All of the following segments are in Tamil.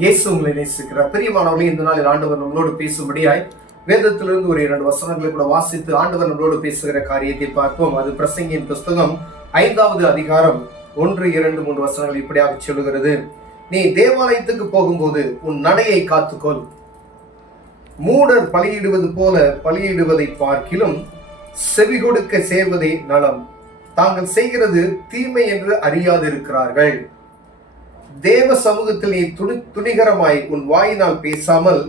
இயேசு உங்களை நேசிக்கிறார். பிரியமானவர்களே, இந்த நாளில் ஆண்டவர் நம்மளோடு பேசும்படியாய் வேதத்திலிருந்து ஒரு 2 வசனங்களை கூட வாசித்து ஆண்டவர் நம்மளோடு பேசுகிற காரியத்தை பார்ப்போம். அது பிரசங்கியின் புஸ்தகம் 5வது அதிகாரம் 1, 2, 3 வசனங்கள் இப்படியாக சொல்லுகிறது. நீ தேவாலயத்துக்கு போகும்போது உன் நடையை காத்துக்கொள். மூடர் பலியிடுவது போல பலியிடுவதை பார்க்கிலும் செவி கொடுக்க சேர்வதே நலம். தாங்கள் செய்கிறது தீமை என்று அறியாதிருக்கிறார்கள். தேவ சமூகத்தில் நீ துணிகரமாய் உன் வாயினால் பேசாமல்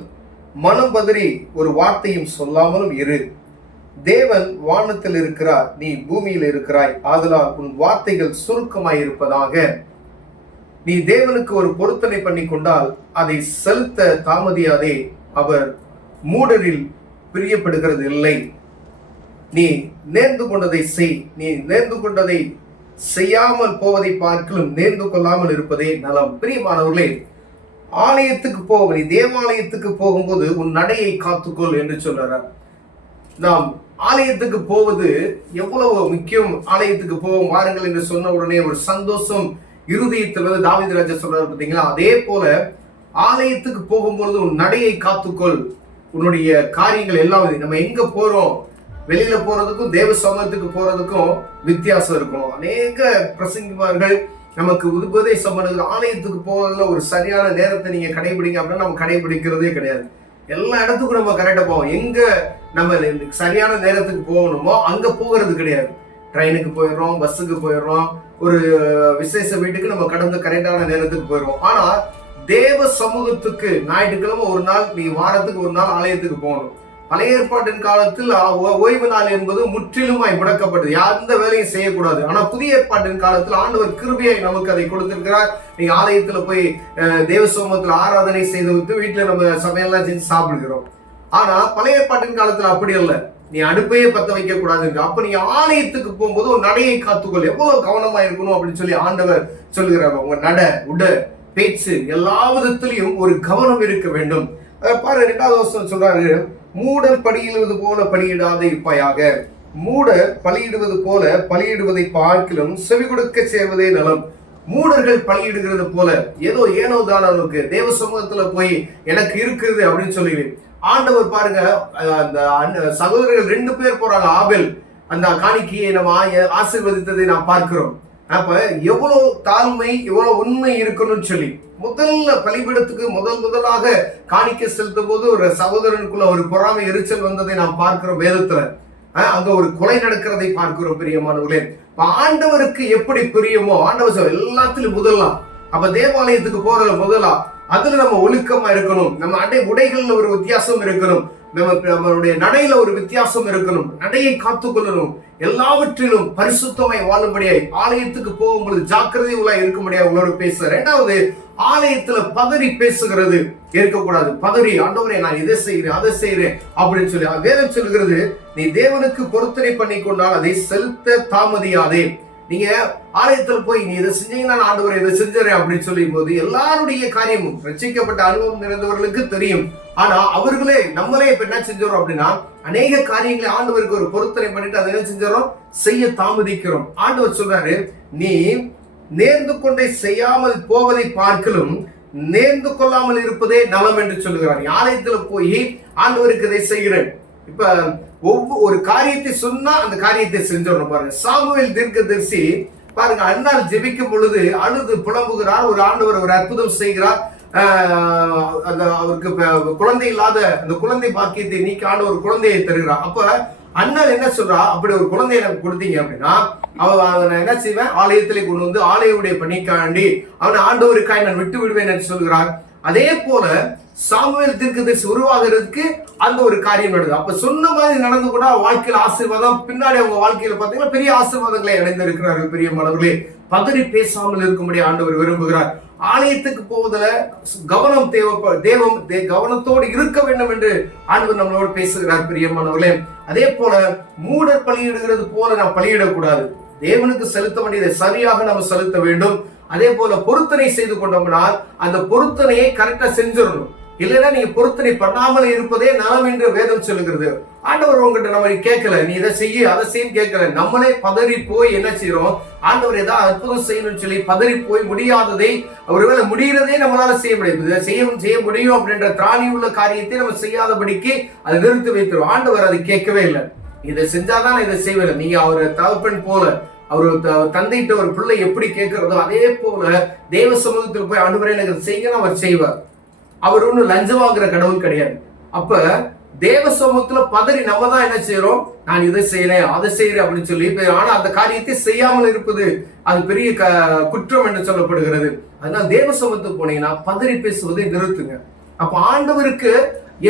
மனம் பதறி ஒரு வார்த்தையும் சொல்லாமலும் இரு. தேவன் வானத்தில் இருக்கிறார், நீ பூமியில் இருக்கிறாய். ஆதலால் உன் வார்த்தைகள் சுருக்கமாய் இருப்பதாக. நீ தேவனுக்கு ஒரு பொருத்தனை பண்ணி கொண்டால் அதை செலுத்த தாமதியாதே. அவர் மூடரில் பிரியப்படுகிறது இல்லை. நீ நேர்ந்து கொண்டதை செய். நீ நேர்ந்து கொண்டதை செய்யாமல் போவதை பார்க்கலும் நேர்ந்து கொள்ளாமல் இருப்பதே நலம். பிரியமானவர்களே, ஆலயத்துக்கு போக, நீ தேவாலயத்துக்கு போகும்போது உன் நடையை காத்துக்கொள் என்று சொல்றார். நாம் ஆலயத்துக்கு போவது எவ்வளவு முக்கியம். ஆலயத்துக்கு போவோம் வாருங்கள் என்று சொன்ன உடனே ஒரு சந்தோஷம் இருதயத்தில் வந்து தாவீது ராஜா சொல்றாரு பார்த்தீங்களா? அதே போல ஆலயத்துக்கு போகும்பொழுது உன் நடையை காத்துக்கொள். உன்னுடைய காரியங்கள் எல்லாம், நம்ம எங்க போறோம், வெளியில போறதுக்கும் தேவ சமூகத்துக்கு போறதுக்கும் வித்தியாசம் இருக்கும். அநேக பிரசங்கிமார்கள் நமக்கு உபதேசம் பண்ணுகிற ஆலயத்துக்கு போறதுல ஒரு சரியான நேரத்தை நீங்க கடைபிடிங்க அப்படின்னா நம்ம கடைபிடிக்கிறதே கிடையாது. எல்லா இடத்துக்கும் நம்ம கரெக்டா போவோம். எங்க நம்ம சரியான நேரத்துக்கு போகணுமோ அங்க போகிறது கிடையாது. ட்ரெயினுக்கு போயிடுறோம், பஸ்ஸுக்கு போயிடுறோம், ஒரு விசேஷ வீட்டுக்கு நம்ம கடந்து கரெக்டான நேரத்துக்கு போயிடுவோம். ஆனா தேவ சமூகத்துக்கு ஞாயிற்றுக்கிழமை ஒரு நாள், நீ வாரத்துக்கு ஒரு நாள் ஆலயத்துக்கு போகணும். பழைய ஏற்பாட்டின் காலத்தில் ஓய்வு நாள் என்பது முற்றிலுமாய் முடக்கப்பட்டது. எந்த வேலையும் செய்யக்கூடாது. ஆனா புதிய ஏற்பாட்டின் காலத்தில் ஆண்டவர் கிருபையை நமக்கு அதை கொடுத்திருக்கிறார். நீங்க ஆலயத்துல போய் தேவ சமூகத்துல ஆராதனை செய்து விட்டு வீட்டுல நம்ம சமையல்லாம் செஞ்சு சாப்பிடுகிறோம். ஆனா பழைய ஏற்பாட்டின் காலத்துல அப்படி அல்ல. நீ அடுப்பையே பத்த வைக்க கூடாது. அப்ப நீ ஆலயத்துக்கு போகும்போது ஒரு நடையை காத்துக்கொள். எவ்வளவு கவனமா இருக்கணும் அப்படின்னு சொல்லி ஆண்டவர் சொல்லுகிறார். உங்க நட, உட, பேச்சு எல்லா விதத்திலையும் ஒரு கவனம் இருக்க வேண்டும். பாரு, 2வது வசனம் சொல்றாரு, மூடர் பலியிடுவது போல பலியிடாதே இருப்பாயாக. மூடர் பலியிடுவது போல பலியிடுவதை பார்க்கிலும் செவி கொடுக்க சேர்வதே நலம். மூடர்கள் பலியிடுகிறது போல ஏனோ தானவனுக்கு தேவ சமூகத்துல போய் எனக்கு இருக்குது அப்படின்னு சொல்லி ஆண்டவர் பாருங்க, அந்த சகோதரர்கள் 2 பேர் போறாங்க. ஆபேல் அந்த காணிக்கையை நம்ம ஆசீர்வதித்ததை நாம் பார்க்கிறோம். அப்ப எவ்வளவு தாழ்மை, எவ்வளவு உண்மை இருக்கணும்னு சொல்லி முதல்ல பலிபீடத்துக்கு முதலாக காணிக்கை செலுத்தும் போது ஒரு சகோதரனுக்குள்ள ஒரு பொறாமை எரிச்சல் வந்ததை நாம் பார்க்கிறோம் வேதத்துல. அங்க ஒரு கொலை நடக்கிறதை பார்க்கிறோம். பிரியமானவர்களே, ஆண்டவருக்கு எப்படி பிரியமோ ஆண்டவர் எல்லாத்திலும் முதலாம். அப்ப தேவாலயத்துக்கு போறது முதலா, அதுல நம்ம ஒழுக்கமா இருக்கணும். நம்ம உடைகள்ல ஒரு வித்தியாசம் இருக்கணும். நம்மளுடைய நடையில ஒரு வித்தியாசம் இருக்கணும். நடையை காத்துக்கொள்ளணும். எல்லாவற்றிலும் பரிசுத்தமாய் வாழும்படியாய் ஆலயத்துக்கு போகும்போது ஜாக்கிரதை உள்ள இருக்கும்படியா உங்களோட பேசுற. 2வது, ஆலயத்துல பதறி பேசுகிறது இருக்கக்கூடாது. பதறி, ஆண்டவரே நான் இதை செய்யறேன், அதை செய்யறேன் அப்படின்னு சொல்லி வேதம் சொல்கிறது. நீ தேவனுக்கு பொருத்தனை பண்ணி கொண்டால் அதை செலுத்த தாமதியாதே. நீங்க ஆலயத்துல போய் நீ இதை செஞ்சீங்கன்னா ஆண்டவரை இதை செஞ்சுறேன் அப்படின்னு சொல்லும் போது எல்லாருடைய காரியமும் ரட்சிக்கப்பட்ட அனுபவம் நிறைந்தவர்களுக்கு தெரியும். ஆனா அவர்களே நம்மளே இப்ப என்ன செஞ்சோம் அப்படின்னா, அநேக காரியங்களை ஆண்டவருக்கு ஒரு பொருத்தனை பண்ணிட்டு அதை என்ன செஞ்சோம், செய்ய தாமதிக்கிறோம். ஆண்டவர் சொல்றாரு, நீ நேர்ந்து கொண்டே செய்யாமல் போவதை பார்க்கலும் நேர்ந்து கொள்ளாமல் இருப்பதே நலம் என்று சொல்லுகிறார். ஆலயத்துல போய் ஆண்டவருக்கு இதை செய்கிறேன். இப்ப ஒரு காரியத்தை சொன்னா அந்த காரியத்தை செஞ்சோம். பாருங்க, சாமுவேல் தீர்க்கதரிசி பாருங்க, அண்ணால் ஜெபிக்கும் பொழுது அழுது புலம்புகிறார். ஒரு ஆண்டவர் ஒரு அற்புதம் செய்கிறார். அவருக்கு குழந்தை இல்லாத அந்த குழந்தை பாக்கியத்தை நீக்கி ஆண்டவர் குழந்தையை தருகிறார். அப்ப அண்ணல் என்ன சொல்றா, அப்படி ஒரு குழந்தையை எனக்கு கொடுத்தீங்க அப்படின்னா அவன் என்ன செய்வேன், ஆலயத்திலே கொண்டு வந்து ஆலயவுடைய பணிக்காண்டி அவனை ஆண்டவருக்காய் நான் விட்டு விடுவேன் என்று சொல்கிறார். அதே போல சாமுவேல் தீர்க்கதரிசி உருவாகிறதுக்கு அந்த ஒரு காரியம் நடக்குது. அப்ப சொன்ன மாதிரி நடந்து கூட வாழ்க்கையில் ஆசீர்வாதம், பின்னாடி அவங்க வாழ்க்கையில பாத்தீங்கன்னா பெரிய ஆசீர்வாதங்களை அடைந்திருக்கிறார்கள். பெரிய மாணவர்களே, பதறி பேசாமல் இருக்கும்படி ஆண்டவர் விரும்புகிறார். ஆலயத்துக்கு போவதில் கவனம் கவனத்தோடு இருக்க வேண்டும் என்று ஆண்டவர் நம்மளோடு பேசுகிறார். பிரியமானவர்களே, அதே போல மூடர் பலியிடுகிறது போல நாம் பலியிடக்கூடாது. தேவனுக்கு செலுத்த வேண்டியதை சரியாக நம்ம செலுத்த வேண்டும். அதே போல பொருத்தனை செய்து கொண்டோம்னா அந்த பொருத்தனையை கரெக்டா செஞ்சிடணும். இல்லைன்னா நீங்க பொருத்தனை பண்ணாமல் இருப்பதே நலம் என்று வேதம் சொல்லுகிறது. ஆண்டவர் உங்ககிட்ட நம்ம கேட்கல, நீ இதை செய்ய அதை செய்ய கேட்கல. நம்மளே பதறி போய் என்ன செய்யறோம், ஆண்டவர் ஏதாவது அற்புதம் செய்யணும்னு சொல்லி பதறி போய் முடியாததை, ஒருவேளை முடிகிறதே நம்மளால செய்ய முடியாது, செய்ய முடியும் அப்படின்ற திராணி உள்ள காரியத்தை நம்ம செய்யாதபடிக்கு அதை நிறுத்தி வைக்கிறோம். ஆண்டவர் அதை கேட்கவே இல்லை. இதை செஞ்சாதான் இதை செய்வேன். நீங்க அவர் தகப்பன் போல, அவர் தந்தையிட்ட ஒரு பிள்ளை எப்படி கேட்கிறதோ அதே போல தேவ சமூகத்தில் போய் ஆண்டவரே எனக்கு செய்யணும் அவர் செய்வார். அவர் ஒன்றும் லஞ்சம் வாங்குற கடவுள் கிடையாது. அப்ப தேவ சமூகத்துல பதறி நம்ம தான் என்ன செய்யறோம், நான் இதை செய்யறேன் அதை செய்யறேன் அப்படின்னு சொல்லி, ஆனா அந்த காரியத்தை செய்யாமல் இருப்பது அது பெரிய குற்றம் என்று சொல்லப்படுகிறது. அதனால தேவ சமூகத்துக்கு போனீங்கன்னா பதறி பேசுவதை நிறுத்துங்க. அப்ப ஆண்டவருக்கு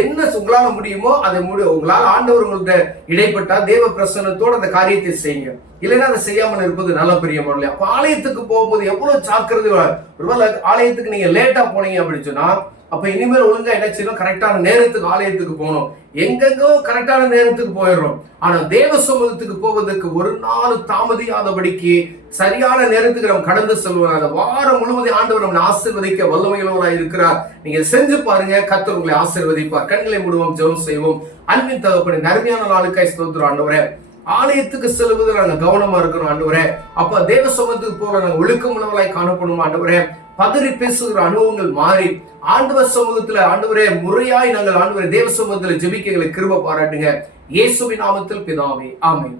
என்ன உங்களால முடியுமோ அதை உங்களால் ஆண்டவர் உங்கள்ட்ட இடைப்பட்டா தேவ பிரசன்னத்தோடு அந்த காரியத்தை செய்யுங்க. இல்லைன்னா அதை செய்யாமல் இருப்பது நல்ல பிரியமான. அப்ப ஆலயத்துக்கு போகும்போது எவ்வளவு ஜாக்கிரதை. ஒருவேளை ஆலயத்துக்கு நீங்க லேட்டா போனீங்க அப்படின்னு சொன்னா, அப்ப இனிமேல் ஒழுங்கா என்ன செய்யணும், கரெக்டான நேரத்துக்கு ஆலயத்துக்கு போகணும். எங்கெங்கோ கரெக்டான நேரத்துக்கு போயிடுறோம். ஆனா தேவ சமூகத்துக்கு போவதற்கு ஒரு நாள் தாமதியாதபடிக்கு சரியான நேரத்துக்கு நம்ம கடந்து செல்வோம். அந்த வாரம் முழுவதும் ஆண்டவர் நம்மளை ஆசீர்வதிக்க வல்லமையுள்ளவராய் இருக்கிறார். நீங்க செஞ்சு பாருங்க, கர்த்தர் உங்களை ஆசீர்வதிப்பார். கண்களை மூடுவோம், ஜெபம் செய்வோம். அன்பின் தகப்பனே, அருமையான நாளுக்காய் ஸ்தோத்திரம் ஆண்டவரே. ஆலயத்துக்கு செல்வதில் நாங்க கவனமா இருக்கணும் ஆண்டவரே. அப்ப தேவ சமூகத்துக்கு போல நாங்க ஒழுக்கமுள்ளவர்களாய் காணப்படும் ஆண்டவரே. பதறி பேசுகிற அனுபவங்கள் மாறி ஆண்டவர் சமூகத்துல ஆண்டவரே முறையாய் நாங்கள் ஆண்டவரே தேவ சமூகத்துல ஜெபிக்க கிருபை பாராட்டுங்க. இயேசுவின் நாமத்தில் பிதாவே, ஆமென்.